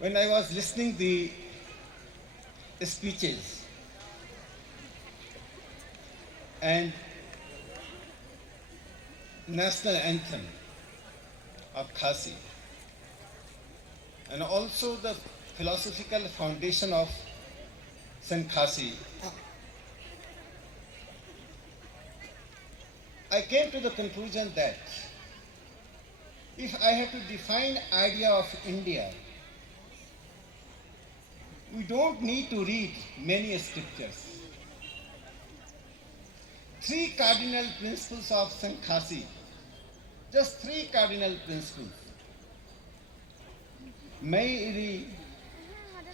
When I was listening the speeches and national anthem of Khasi and also the philosophical foundation of Saint Khasi, I came to the conclusion that if I had to define idea of India, we don't need to read many scriptures. Three cardinal principles of Saint Khasi, just three cardinal principles. मेरी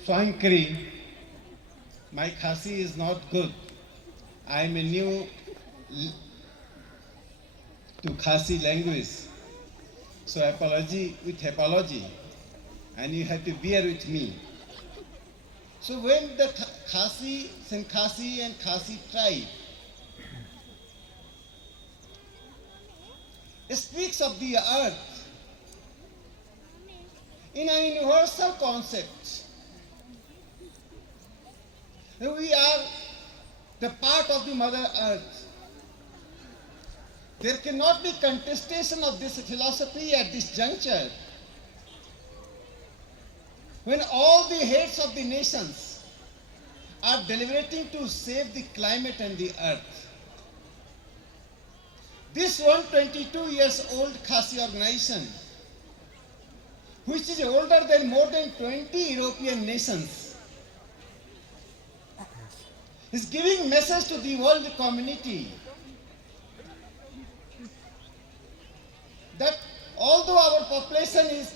स्वांकरी, my Khasi is not good. I am new to Khasi language. So apology with apology, and you have to bear with me. So when the Khasi, Saint Khasi and Khasi tribe speaks of the earth in a universal concept, we are the part of the Mother Earth. There cannot be contestation of this philosophy at this juncture when all the heads of the nations are deliberating to save the climate and the earth. This 122 years old Khasi organization, which is older than more than 20 European nations, is giving message to the world community that although our population is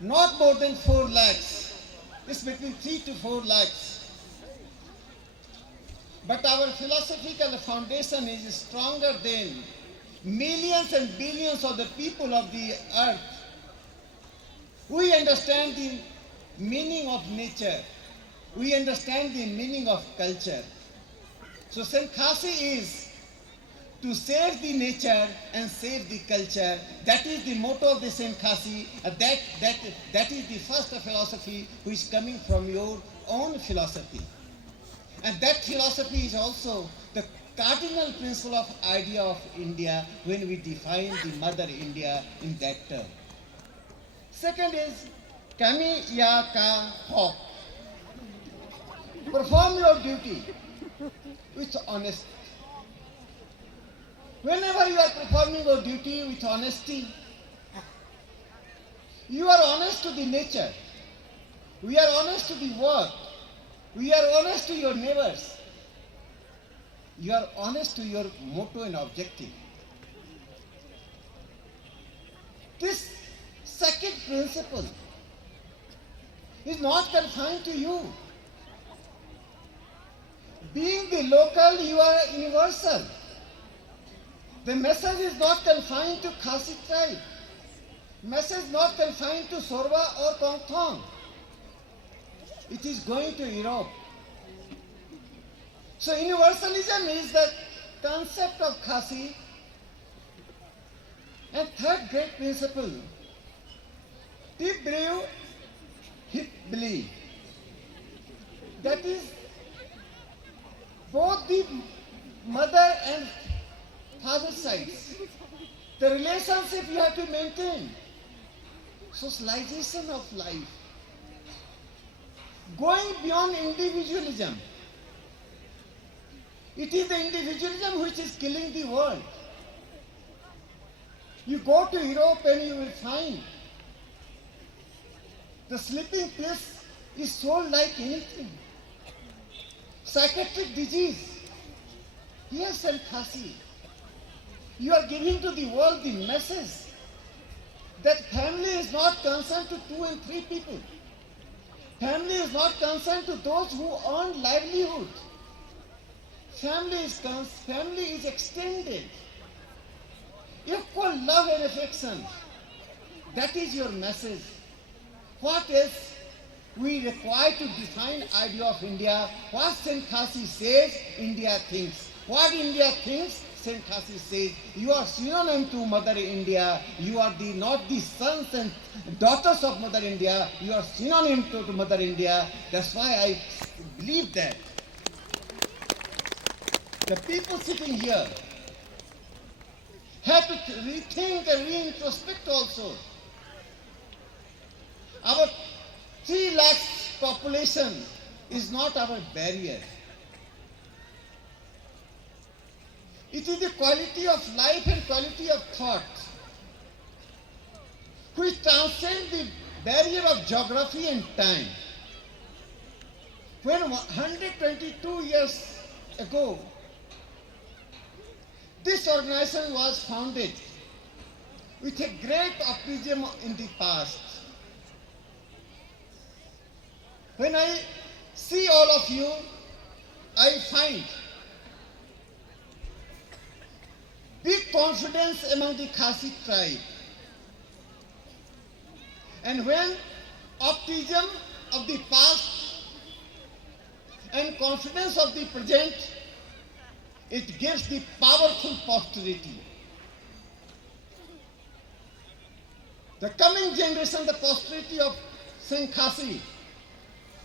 not more than 4 lakhs, it's between 3 to 4 lakhs, but our philosophical foundation is stronger than millions and billions of the people of the earth. We understand the meaning of nature. We understand the meaning of culture. So Saint Khasi is to save the nature and save the culture. That is the motto of the Saint Khasi. That is the first philosophy which is coming from your own philosophy. And that philosophy is also the cardinal principle of idea of India when we define the Mother India in that term. Second is Kami Ya Ka Hok. Perform your duty with honesty. Whenever you are performing your duty with honesty, you are honest to the nature. We are honest to the world. We are honest to your neighbors. You are honest to your motto and objective. This second principle is not confined to you. Being the local, you are universal. The message is not confined to Khasi tribe. Message not confined to Sorba or Kongthong. It is going to Europe. So universalism is the concept of Khasi. And third great principle, deep brew, hip believe. That is both the mother and father sides. The relationship you have to maintain. Socialization of life. Going beyond individualism. It is the individualism which is killing the world. You go to Europe and you will find the sleeping pills is sold like anything. Psychiatric disease. Yes, Saint Khasi. You are giving to the world the message that family is not concerned to 2 and 3 people. Family is not concerned to those who earn livelihood. Family is extended. Equal love and affection. That is your message. What else we require to define idea of India? What Saint Khasi says, India thinks. What India thinks, Saint Khasi says, you are synonym to Mother India. You are not the sons and daughters of Mother India. You are synonym to Mother India. That's why I believe that the people sitting here have to rethink and reintrospect also. Our 3 lakhs population is not our barrier. It is the quality of life and quality of thought which transcend the barrier of geography and time. When 122 years ago, this organization was founded with a great optimism in the past. When I see all of you, I find big confidence among the Khasi tribe. And when optimism of the past and confidence of the present, it gives the powerful posterity. The coming generation, the posterity of Saint Khasi,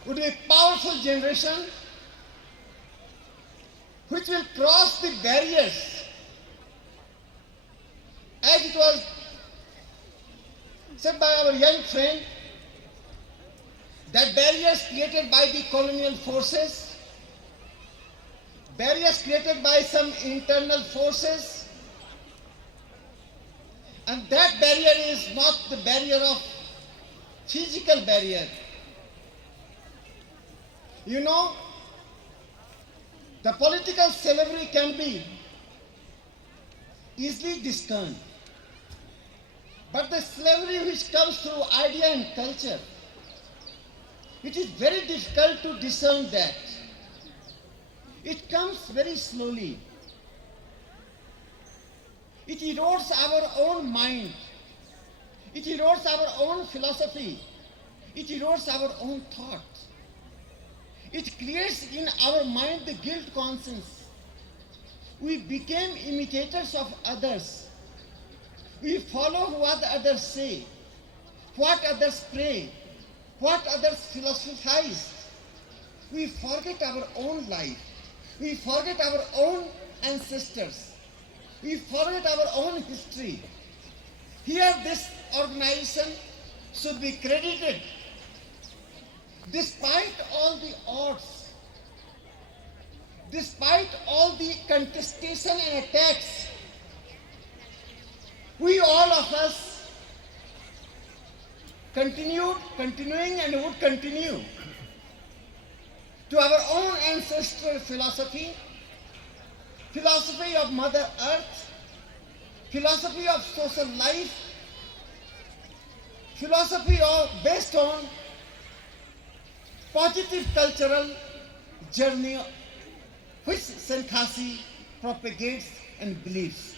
would be a powerful generation which will cross the barriers, as it was said by our young friend, that barriers created by the colonial forces, barriers created by some internal forces, and that barrier is not the barrier of physical barrier. You know, the political slavery can be easily discerned, but the slavery which comes through idea and culture, it is very difficult to discern that. It comes very slowly. It erodes our own mind. It erodes our own philosophy. It erodes our own thought. It creates in our mind the guilt conscience. We became imitators of others. We follow what others say, what others pray, what others philosophize. We forget our own life. We forget our own ancestors. We forget our own history. Here this organization should be credited. Despite all the odds, despite all the contestation and attacks, we all of us continuing and would continue to our own ancestral philosophy, philosophy of Mother Earth, philosophy of social life, philosophy based on positive cultural journey which Saint Khasi propagates and believes.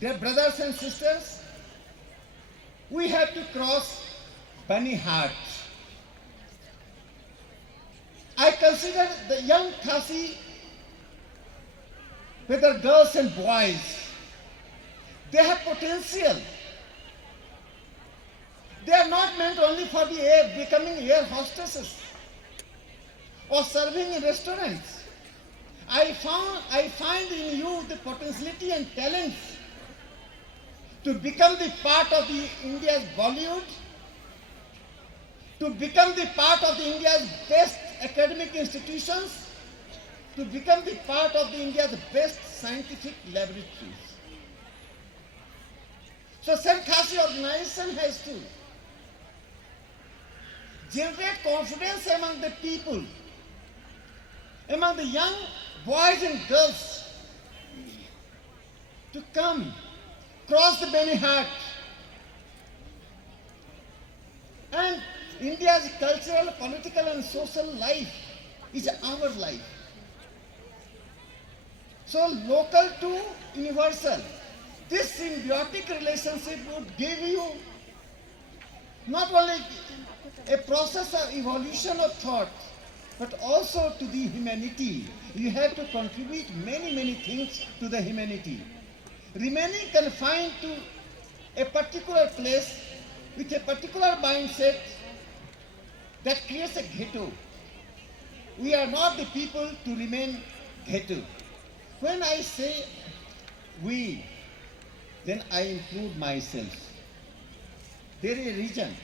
Dear brothers and sisters, we have to cross Banihart. I consider the young Khasi, whether girls and boys, they have potential. They are not meant only for the becoming air hostesses or serving in restaurants. I find in you the potentiality and talents to become the part of the India's Bollywood, to become the part of the India's best academic institutions, to become the part of the India's best scientific laboratories. So Saint Khasi organization has to generate confidence among the people, among the young boys and girls, to come, cross the Banihart. And India's cultural, political and social life is our life. So local to universal, this symbiotic relationship would give you not only a process of evolution of thought, but also to the humanity. You have to contribute many, many things to the humanity. Remaining confined to a particular place with a particular mindset, that creates a ghetto. We are not the people to remain ghetto. When I say we, then I include myself. There is a reason.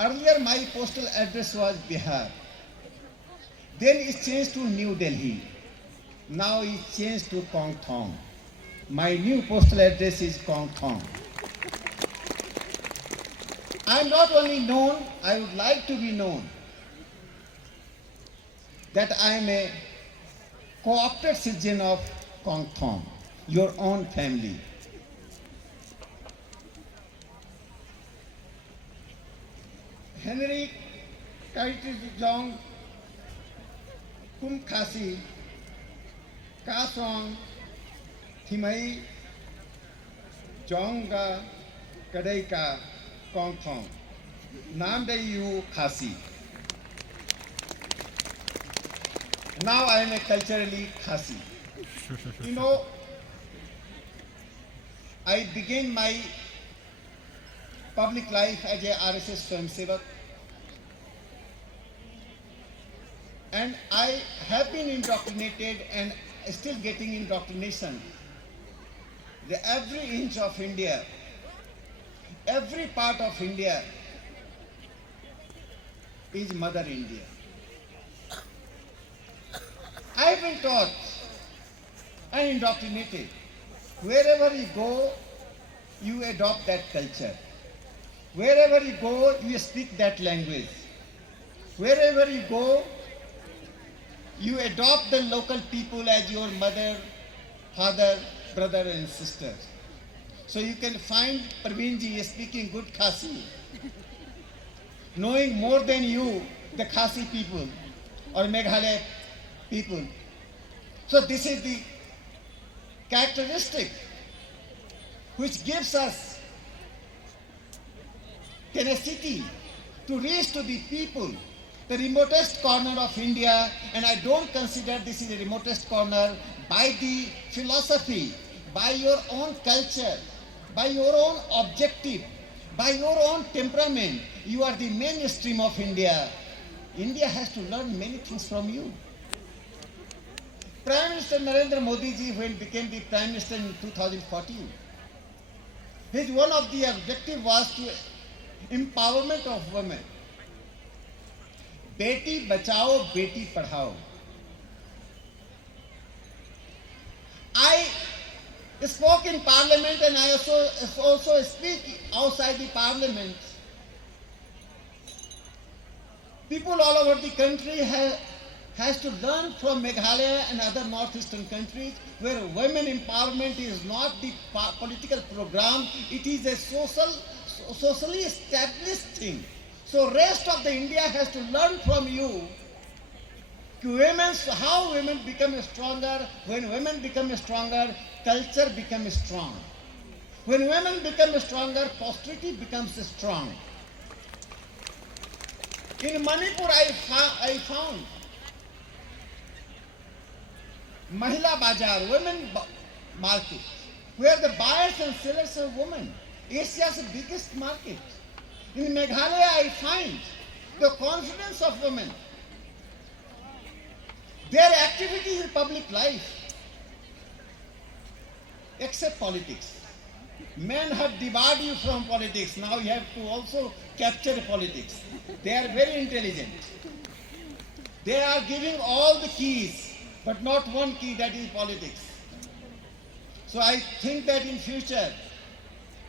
Earlier my postal address was Bihar. Then it changed to New Delhi. Now it's changed to Kong Thong. My new postal address is Kong Thong. I am not only known, I would like to be known that I am a co-opted citizen of Kong Thong, your own family. Henry Kaitijong Kum Khasi Kasong Thimai Jonga Kadaika Kong Thong Namdayu Khasi. Now I am a culturally Khasi. You know, I began my public life as a RSS Swayamsevak, and I have been indoctrinated and still getting indoctrination. Every inch of India, every part of India is Mother India. I have been taught and indoctrinated. Wherever you go, you adopt that culture. Wherever you go, you speak that language. Wherever you go, you adopt the local people as your mother, father, brother and sister. So you can find Praveenji speaking good Khasi, knowing more than you the Khasi people or Meghalaya people. So this is the characteristic which gives us tenacity to reach to the people, the remotest corner of India, and I don't consider this is the remotest corner by the philosophy, by your own culture, by your own objective, by your own temperament. You are the mainstream of India. India has to learn many things from you. Prime Minister Narendra Modi ji, when became the Prime Minister in 2014, his one of the objective was to empowerment of women. Beti bachao, beti padhao. I spoke in Parliament and I also speak outside the Parliament. People all over the country has to learn from Meghalaya and other northeastern countries where women empowerment is not the political program, it is a socially established thing. So rest of the India has to learn from you how women become stronger. When women become stronger, culture becomes strong. When women become stronger, posterity becomes strong. In Manipur, I found Mahila Bazaar, women market, where the buyers and sellers are women. Asia's biggest market. In Meghalaya, I find the confidence of women, their activity in public life, except politics. Men have debarred you from politics. Now you have to also capture politics. They are very intelligent. They are giving all the keys, but not one key, that is politics. So I think that in future,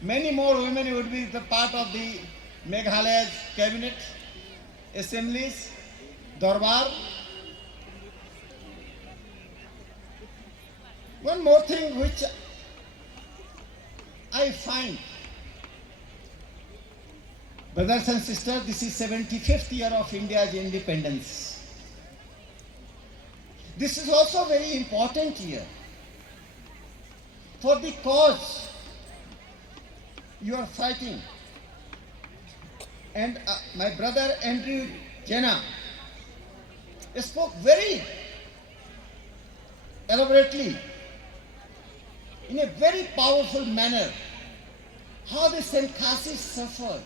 many more women would be the part of the Meghalaya's cabinet, assemblies, Darbar. One more thing which I find, brothers and sisters, this is 75th year of India's independence. This is also a very important year for the cause you are fighting. And my brother Andrew Jenna, spoke very elaborately, in a very powerful manner, how the Senkasis suffered,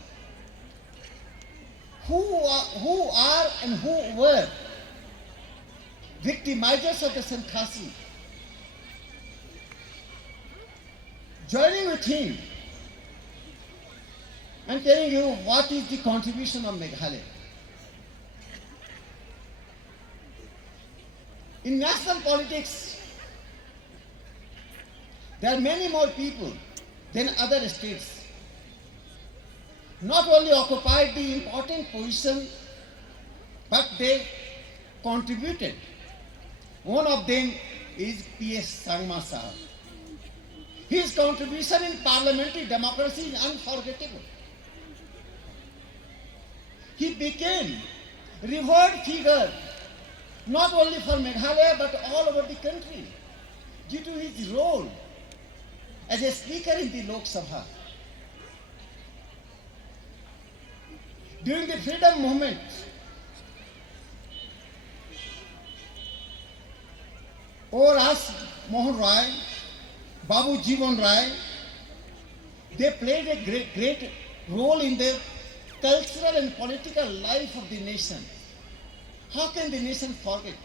who are and who were victimizers of the Senkasis. Joining with him and telling you what is the contribution of Meghalaya. In national politics, there are many more people than other states. Not only occupied the important position, but they contributed. One of them is P.S. Sangma Sahab. His contribution in parliamentary democracy is unforgettable. He became a revered figure, not only for Meghalaya but all over the country, due to his role as a speaker in the Lok Sabha. During the freedom movement, Ras Mohan Rai, Babu Jeevan Rai, they played a great role in the cultural and political life of the nation. How can the nation forget?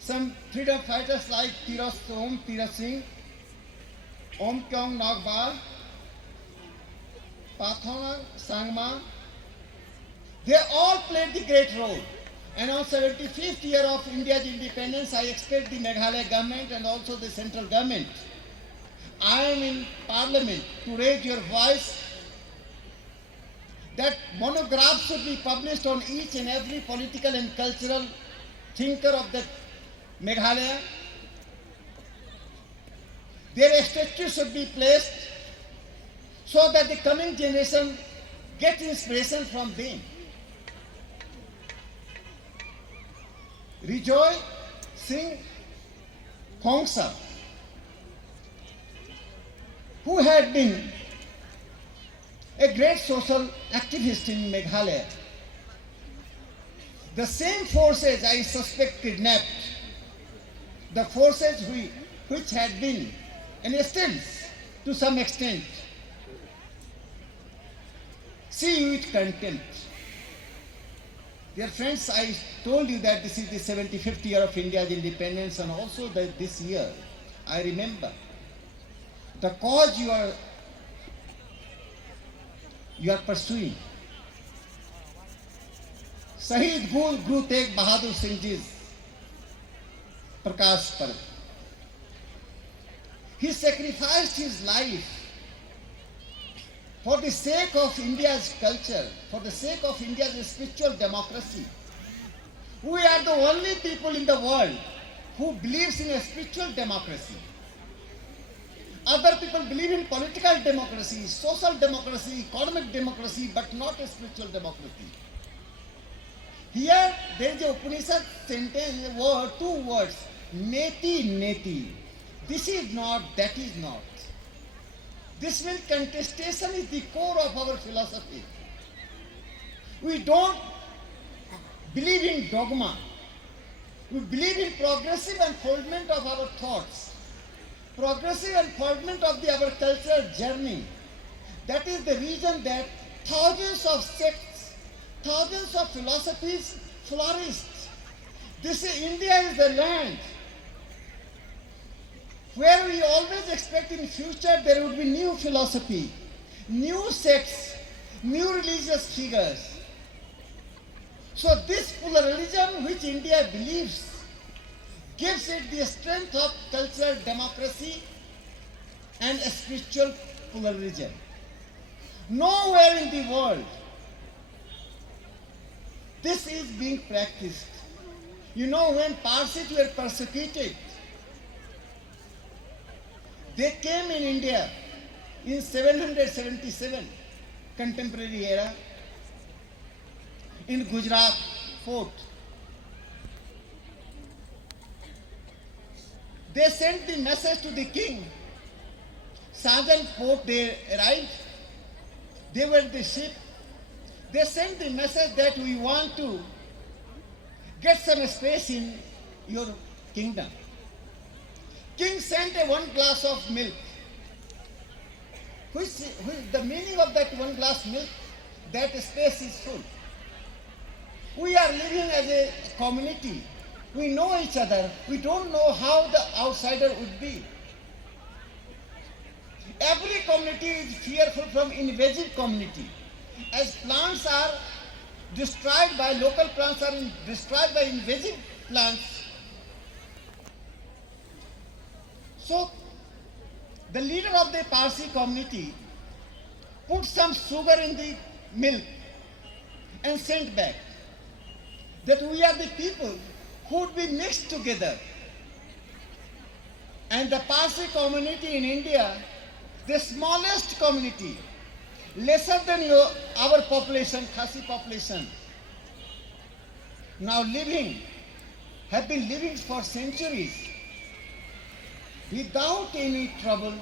Some freedom fighters like Tira Singh, Om Kyong Nagbar, Pathona Sangma, they all played the great role. And on 75th year of India's independence, I expect the Meghalaya government and also the central government, I am in parliament to raise your voice that monographs should be published on each and every political and cultural thinker of the Meghalaya. Their statues should be placed so that the coming generation get inspiration from them. Rijoy Singh Khongsa, who had been a great social activist in Meghalaya. The same forces I suspect kidnapped, the forces which had been, and still to some extent, see you with contempt. Dear friends, I told you that this is the 75th year of India's independence, and also that this year, I remember the cause you are pursuing. Shahid Guru Tegh Bahadur Singh Ji's Prakash Parv. He sacrificed his life for the sake of India's culture, for the sake of India's spiritual democracy. We are the only people in the world who believes in a spiritual democracy. Other people believe in political democracy, social democracy, economic democracy, but not a spiritual democracy. Here there is a Upanishad sentence, two words, neti neti. This is not, that is not. This means contestation is the core of our philosophy. We don't believe in dogma. We believe in progressive unfoldment of our thoughts, progressive unfoldment of our cultural journey. That is the reason that thousands of sects, thousands of philosophies flourished. India is the land where we always expect in future there would be new philosophy, new sects, new religious figures. So this pluralism which India believes gives it the strength of cultural democracy and spiritual pluralism. Nowhere in the world this is being practiced. You know, when Parsis were persecuted, they came in India in 777, contemporary era, in Gujarat fort. They sent the message to the king. Sajan fort, they arrived. They were the ship. They sent the message that we want to get some space in your kingdom. King sent a one glass of milk. Which the meaning of that one glass milk? That space is full. We are living as a community. We know each other. We don't know how the outsider would be. Every community is fearful from invasive community. As plants are destroyed by local plants are destroyed by invasive plants. So the leader of the Parsi community put some sugar in the milk and sent back that we are the people who would be mixed together. And the Parsi community in India, the smallest community, lesser than our population, Khasi population, now have been living for centuries without any trouble.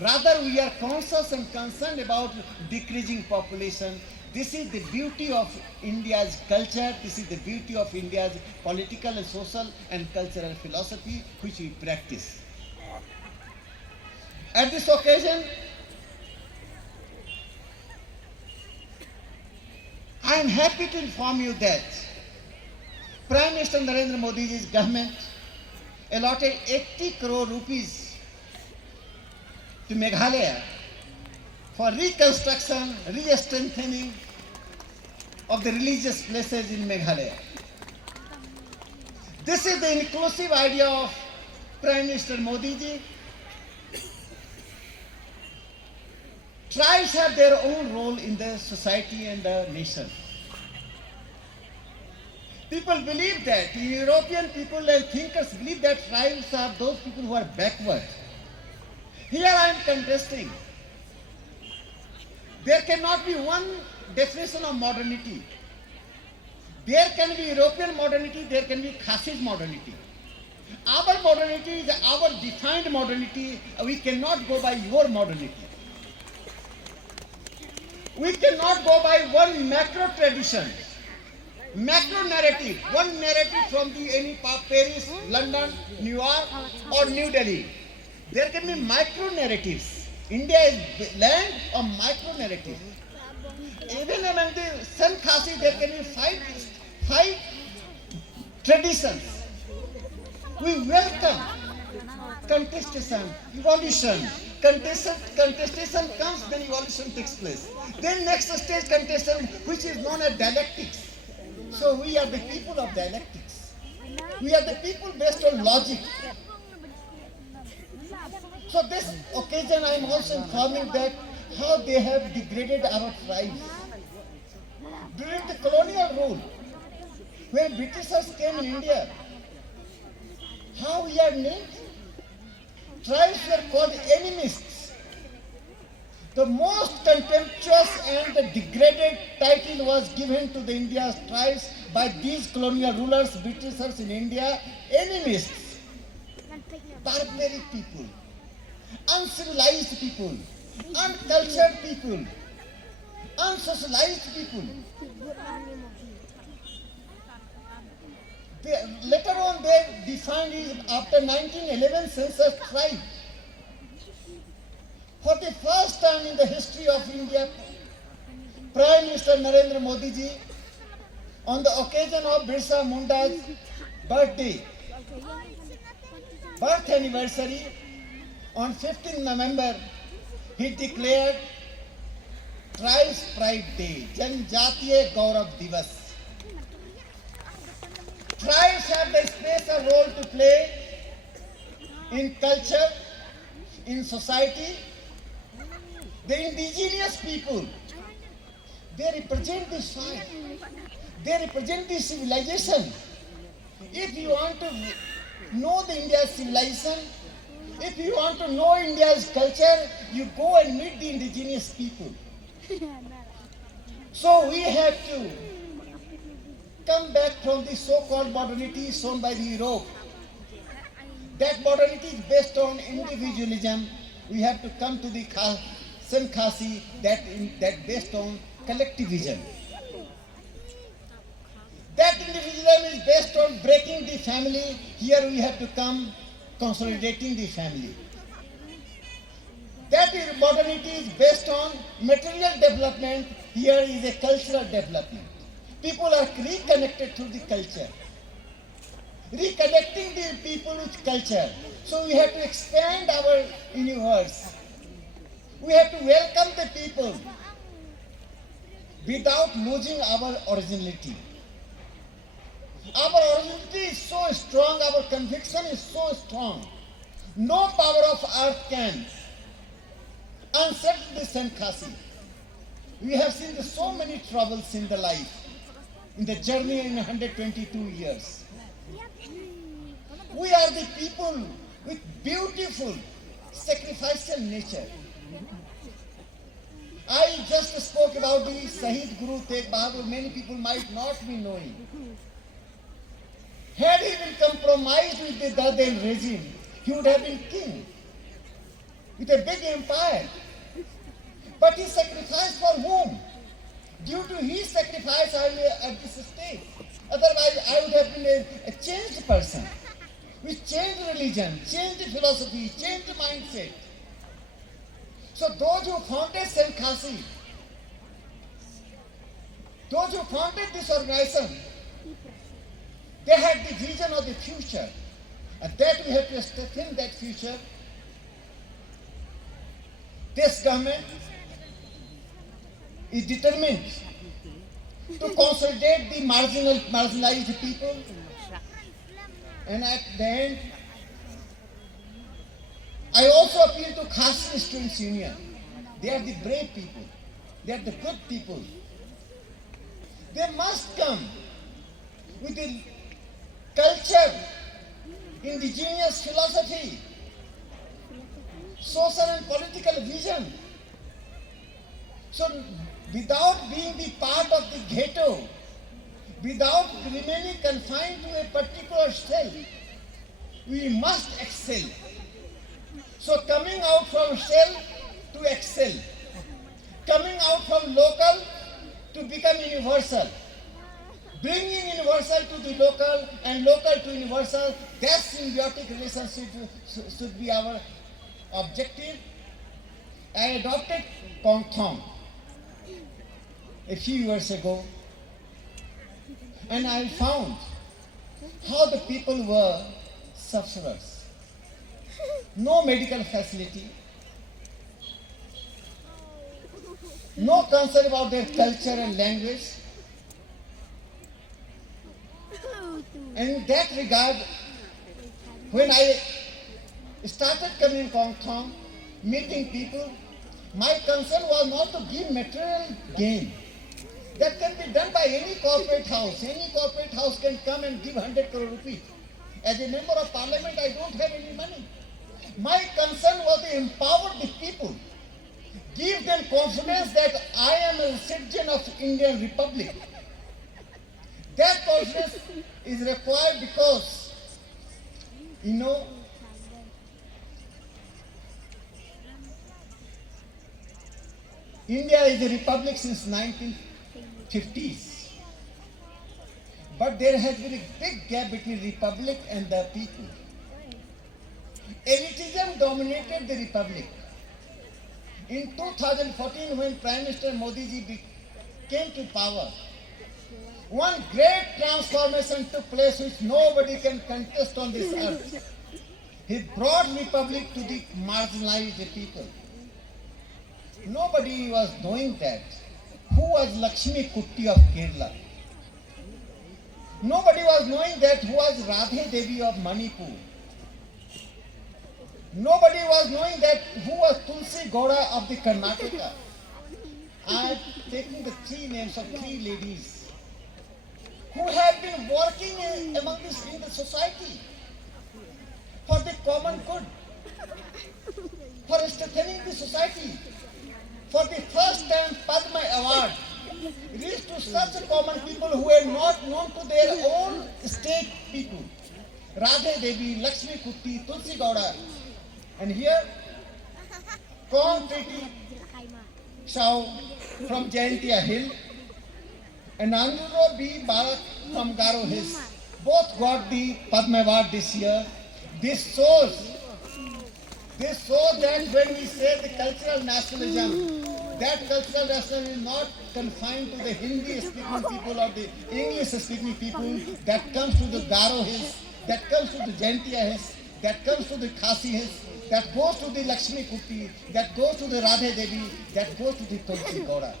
Rather, we are conscious and concerned about decreasing population. This is the beauty of India's culture. This is the beauty of India's political and social and cultural philosophy, which we practice. At this occasion, I am happy to inform you that Prime Minister Narendra Modi's government allotted 80 crore rupees to Meghalaya for reconstruction, re-strengthening of the religious places in Meghalaya. This is the inclusive idea of Prime Minister Modi ji. Tribes have their own role in the society and the nation. People believe that, European people and thinkers believe that tribes are those people who are backward. Here I am contesting. There cannot be one definition of modernity. There can be European modernity, there can be Khasi modernity. Our modernity is our defined modernity. We cannot go by your modernity. We cannot go by one macro tradition, macro narrative, one narrative from any Paris, London, New York, or New Delhi. There can be micro narratives. India is land of micro narratives. Even among the San Khasi, there can be five traditions. We welcome contestation, evolution. Contestation comes, then evolution takes place. Then next stage contestation, which is known as dialectics. So we are the people of dialectics. We are the people based on logic. So this occasion I am also informing that how they have degraded our tribes. During the colonial rule, when Britishers came in India, how we are named? Tribes were called enemists. The most contemptuous and the degraded title was given to the India's tribes by these colonial rulers, Britishers in India, enemists, barbaric people, uncivilized people, uncultured people, unsocialized people. Later on they defined it after 1911 census tribe. For the first time in the history of India, Prime Minister Narendra Modi ji, on the occasion of Birsa Munda's birth anniversary, on 15th November, he declared Tribes Pride Day, Janjatiya Gaurav Divas. Tribes have the special role to play in culture, in society. The indigenous people, they represent the soil. They represent the civilization. If you want to know the India's civilization, if you want to know India's culture, you go and meet the indigenous people. So we have to come back from the so-called modernity shown by the Europe. That modernity is based on individualism. We have to come to the San Khasi that based on collectivism. That individualism is based on breaking the family. Here we have to come consolidating the family. That is modernity is based on material development. Here is a cultural development. People are reconnected to the culture. Reconnecting the people with culture. So we have to expand our universe. We have to welcome the people without losing our originality. Our originality is so strong, our conviction is so strong. No power of earth can unsettle the Sankhasi. We have seen so many troubles in the life, in the journey in 122 years. We are the people with beautiful sacrificial nature. I just spoke about the Sahid Guru Tegh Bahadur. Many people might not be knowing. Had he been compromised with the Dardan regime, he would have been king with a big empire. But he sacrificed for whom? Due to his sacrifice, I am at this stage. Otherwise, I would have been a changed person. We changed religion, changed philosophy, changed mindset. So those who founded Sankhasi, those who founded this organization, they had the vision of the future. And that we have to step in that future. This government is determined to consolidate the marginalized people. And at the end, I also appeal to Khasi Students Union. They are the brave people. They are the good people. They must come with the culture, indigenous philosophy, social and political vision. So without being the part of the ghetto, without remaining confined to a particular cell, we must excel. So coming out from cell to excel, coming out from local to become universal, bringing universal to the local and local to universal, that symbiotic relationship should be our objective. I adopted Kong Thong a few years ago, and I found how the people were sufferers. No medical facility, no concern about their culture and language. And in that regard, when I started coming Kong Thong, meeting people, my concern was not to give material gain. That can be done by any corporate house. Any corporate house can come and give 100 crore rupees. As a member of parliament, I don't have any money. My concern was to empower the people, give them confidence that I am a citizen of Indian Republic. That confidence is required because, India is a republic since 1950s. But there has been a big gap between republic and the people. Elitism dominated the republic. In 2014, when Prime Minister Modi ji came to power, one great transformation took place which nobody can contest on this earth. He brought republic to the marginalized people. Nobody was doing that. Who was Lakshmi Kutti of Kerala? Nobody was knowing that who was Radhe Devi of Manipur. Nobody was knowing that who was Tulsi Gowda of the Karnataka. I am taking the three names of three ladies who have been working in the society for the common good, for strengthening the society. For the first time, Padma Award reached to such common people who were not known to their own state people. Radhe Devi, Lakshmi Kutti, Tulsi Gowda. And here, Kong Priti Shao from Jayantia Hill and Anuro B. Barak from Garo Hills. both got the Padma Award this year. This shows that when we say the cultural nationalism, that cultural nationalism is not confined to the Hindi-speaking people or the English-speaking people. That comes to the Garo Hills, that comes to the Jaintia Hills, that comes to the Khasi Hills, that goes to the Lakshmi Kuti, that goes to the Radhe Devi, that goes to the Tulsi Gaura.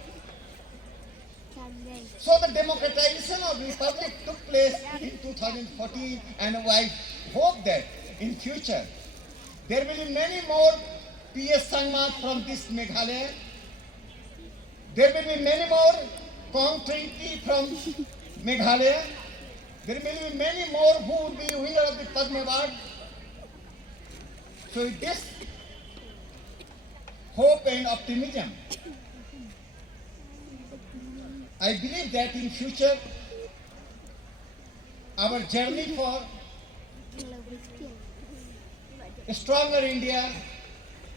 So the democratization of Republic took place in 2014, and I hope that in future there will be many more PS Sangman from this Meghalaya. There will be many more Kong Trinity from Meghalaya. There will be many more who will be winner of the Padma Award. So with this hope and optimism, I believe that in future our journey for a stronger India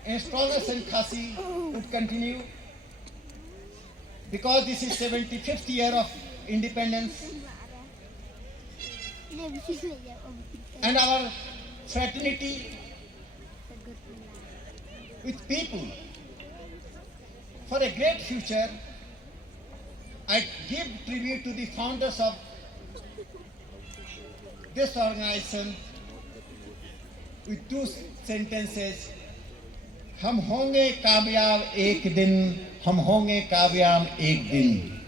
and stronger Khasi would continue, because this is 75th year of independence, and our fraternity with people for a great future. I give tribute to the founders of this organization with two sentences. हम होंगे कामयाब एक दिन, हम होंगे कामयाब एक दिन.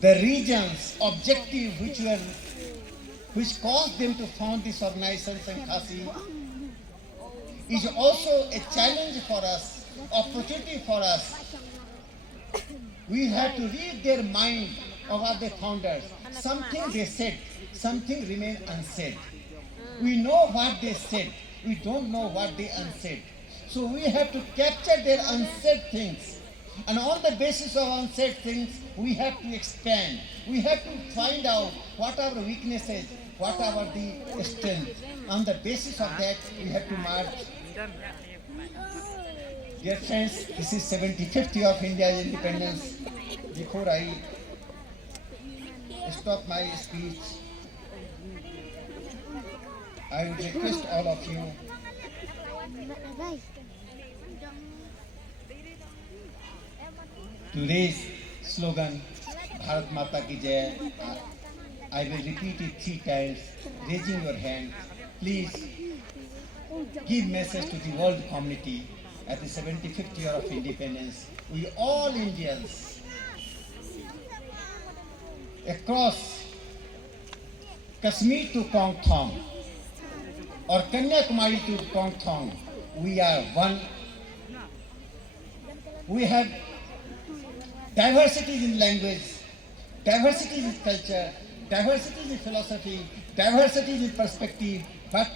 The reasons, objective which caused them to found this organization, Khasi, is also a challenge for us, opportunity for us. We have to read their mind about the founders. Something they said, something remained unsaid. We know what they said, we don't know what they unsaid. So we have to capture their unsaid things. And on the basis of unsaid things, we have to expand. We have to find out what are the weaknesses, what are the strengths. On the basis of that, we have to march. Dear friends, this is 75th year of India's independence. Before I stop my speech, I would request all of you to raise slogan Bharat Mata Ki Jai. I will repeat it 3 times, raising your hand. Please give message to the world community at the 75th year of independence. We all Indians across Kashmir to Kongthong or Kanyakumari to Kongthong, we are one. We have diversities in language, diversities in culture, diversities in philosophy, diversities in perspective, but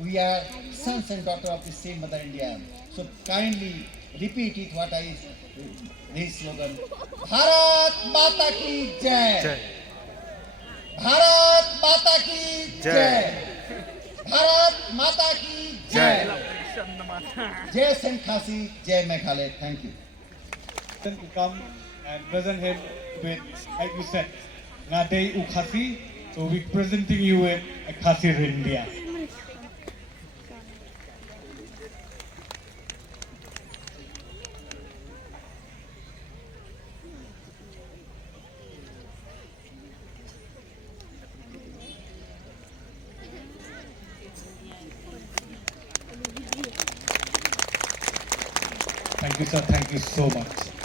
we are sons and daughters of the same Mother India. So kindly repeat it what I this slogan. Bharat Mata Ki Jai. Bharat Mata Ki Jai. Bharat Mata Ki Jai. Jai Khasi, Jai Meghalaya. Thank you. To come and present him with, like you said, Nade Ukhasi. So we're presenting you with a Khasi India. Thank you, sir. Thank you so much.